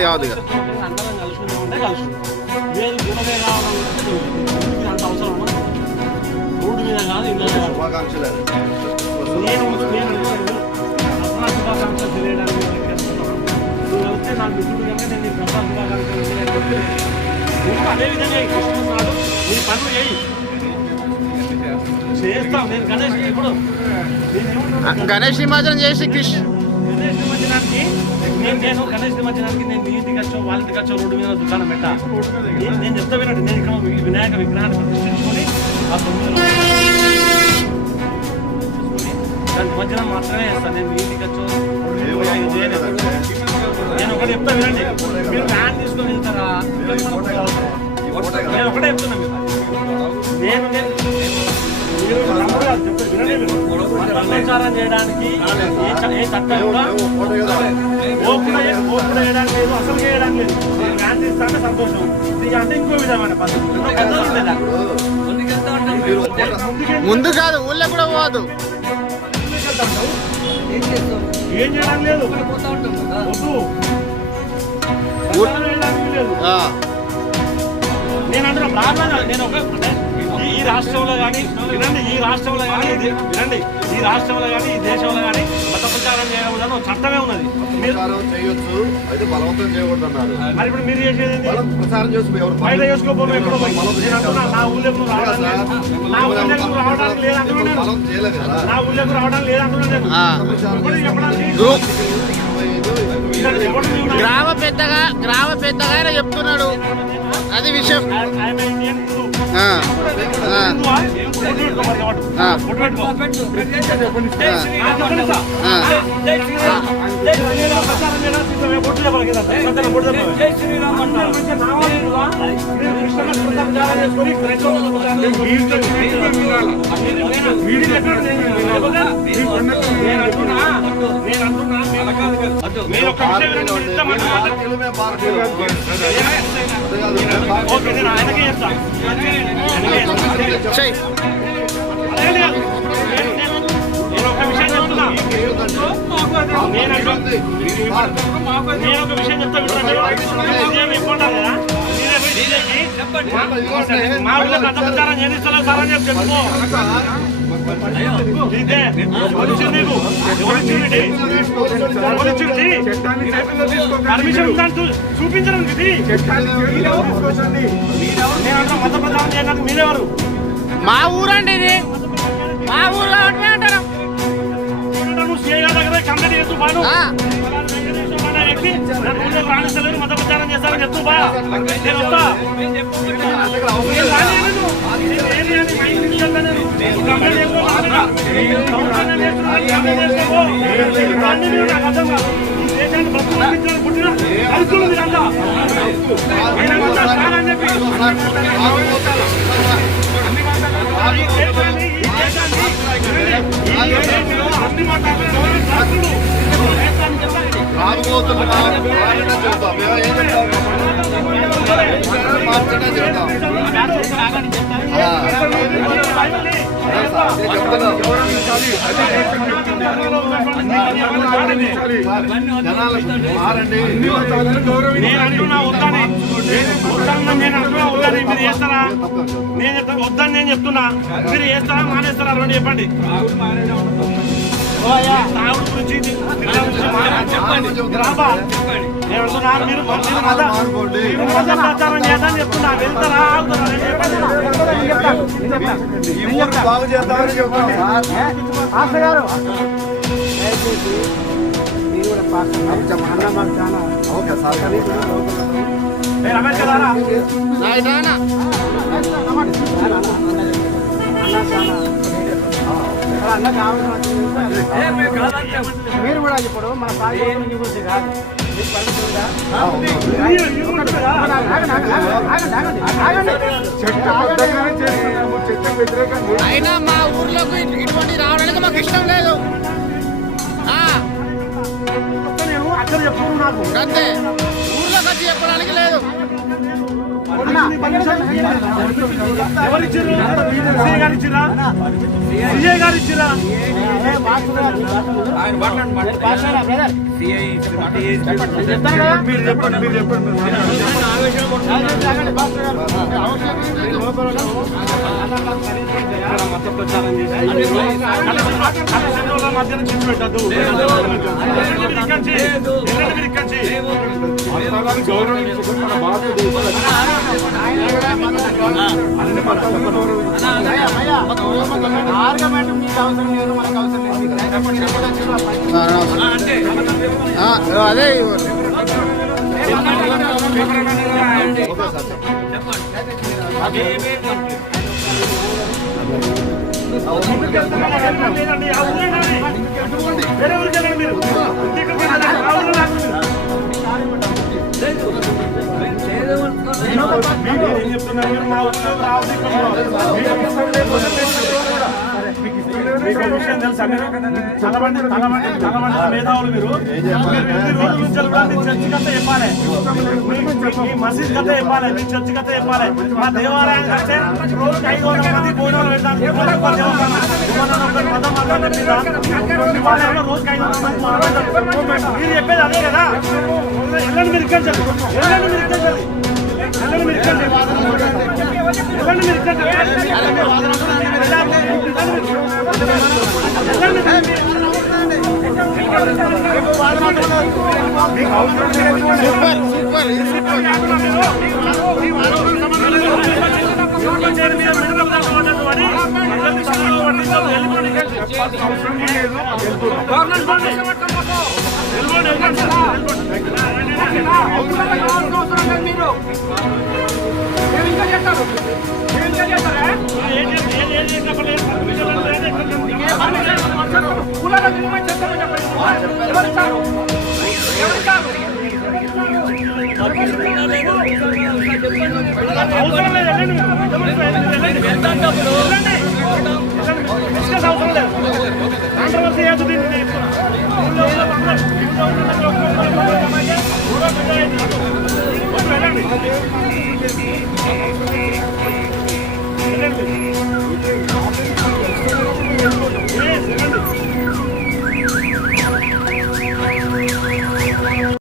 కాదు అందరం కలుసుకుంటూ ఉంటే కలుసుకుంటాం. లేదు గుణమే కావాలంటే అంత అవసరం రోడ్డు మీద కాదు ఇల్లు శుభాకాంక్షలు. నేను శుభాకాంక్షలు తెలియడానికి నువ్వు వస్తే నాకు మిత్రుడు కనుక నేను నీకు శుభాకాంక్షలు తెలియడానికి నువ్వు అదేవిధంగా కృష్ణున్నాడు నీ పనులు చేయి చేస్తాం. నేను గణేష్ ఇప్పుడు గణేష్ నిమజ్జనం చేసి గణేష్ నిమజ్జనానికి నేను గణేష్ నిమజ్జనానికి నేను మీ ఇంటికి వచ్చావు వాళ్ళ ఇంటికి వచ్చావు రోడ్డు మీద దుకాణం పెట్టా. నేను చెప్తా వినండి. నేను ఇక్కడ వినాయక విగ్రహాన్ని ప్రతిష్ఠించుకొని ఆ 9 దాని నిమజ్జనం మాత్రమే చేస్తాను. నేను మీ ఇంటికి వచ్చావు నేను ఒకటి చెప్తా వినండి. మీరు వ్యాన్ తీసుకొని వెళ్తారా? నేను ఒకటే చెప్తున్నా మీరు ప్రచారం చేయడానికి ఏ చట్టం కూడా ఓపెన్ చేయడానికి లేదు, అసలు చేయడానికి లేదు. వ్యాన్ తీస్తానంటే సంతోషం అంటే ఇంకో విధమైన పద్ధతి ముందు కాదు ఊళ్ళో కూడా పోదు. ఏం చేయడానికి లేదు, లేదు. నేను అంటున్నా ప్రార్థన నేను ఒక ఈ రాష్ట్రంలో కానీ వినండి, ఈ రాష్ట్రంలో కానీ వినండి, ఈ రాష్ట్రంలో కానీ ఈ దేశంలో కానీ మత ప్రచారం చేయడం చట్టమే ఉన్నది. చేయొచ్చు అయితే బలవంతం చేయకూడదు అన్నారు. మరి ఇప్పుడు మీరు చేసేది ప్రచారం బయట చేసుకోబోదు. ఎక్కడో నా ఊళ్ళకు రావడానికి లేదంటున్నాను. నా ఊళ్ళకు రావడానికి లేదంటున్నాను. గ్రామ పెద్దగా చెప్తున్నాడు. అది విషయం. నేను ఒక విషయం చెప్తా మా ఊళ్ళో పెద్ద ప్రచారం చేయిస్తా సార్ అని చెప్పి చెప్పుకో. పర్మిషన్ చూపించడం మత ప్రచారం చేయడానికి మీరెవరు? మా ఊరండి ఇది, మా ఊర్లో అంటారు. నువ్వు సీఏ దగ్గర కంప్లైంట్ చేస్తూ బాను రాణిస్తలేరు, మత ప్రచారం చేస్తారని చెప్తూ బా. నేను వస్తా దేశాన్ని బ్రతుకు పుట్టిన అరుకులు మీరంతా చెప్పి అన్ని మాట్లాడుతున్నారు. మీరు చేస్తారా? నేను చెప్తాను వద్దని నేను చెప్తున్నా. మీరు చేస్తారా మానేస్తారా? రెండు చెప్పండి. తాగుడు గురించి చెప్పండి. నేను అంటున్నాను మీరు మత ప్రచారం చేద్దామని చెప్తున్నా. వెళ్తారా? బాగు చేద్దామని చెప్పండి. ఓకే సార్ మీరు కూడా ఇప్పుడు మన అయినా మా ఊర్లోకి ఇటువంటి రావడానికి మాకు ఇష్టం లేదు. అంతే ఊర్లోకి వచ్చి చెప్పడానికి లేదు. ఎవరిచ్చిర్రు? సిఐ గారు ఇచ్చిరా? సిఐ గారు ఇచ్చిరా? మీరు చెప్పండి. మత ప్రచారం చేసి మధ్యన చిచ్చు పెట్టద్దు. గౌరవించుకుని మన భారతదేశం అన్ని ఆర్గ్యుమెంట్ మీకు అవసరం లేదు, మనకు అవసరం లేదు. అదే వేరే ఊరికి వెళ్ళండి మీరు. ఏం చెప్తున్నారు మీరు? మా ఊళ్ళో రావద్దు. మీకు విషయం తెలుసా? చాలా మంది మేధావులు మీరు. ఎన్ని రోజుల నుంచి చర్చి కథ చెప్పాలి, మీ మసీద్ కథ చెప్పాలి, మీ చర్చి కథ చెప్పాలి. మా దేవాలయం కట్టే రోజుకి 500 మంది భోజనాలు పెట్టడానికి రోజుకి 500 మంది. మీరు చెప్పేది అదే కదా. వెళ్ళండి మీరు ఇక్కడ చెప్పండి. వెళ్ళండి మీరు ఇక్కడ చెప్పండి. వెళ్ళండి మీరు ఇక్కడ వెళ్ళండి మీరు ఇక్కడ వెళ్ళండి.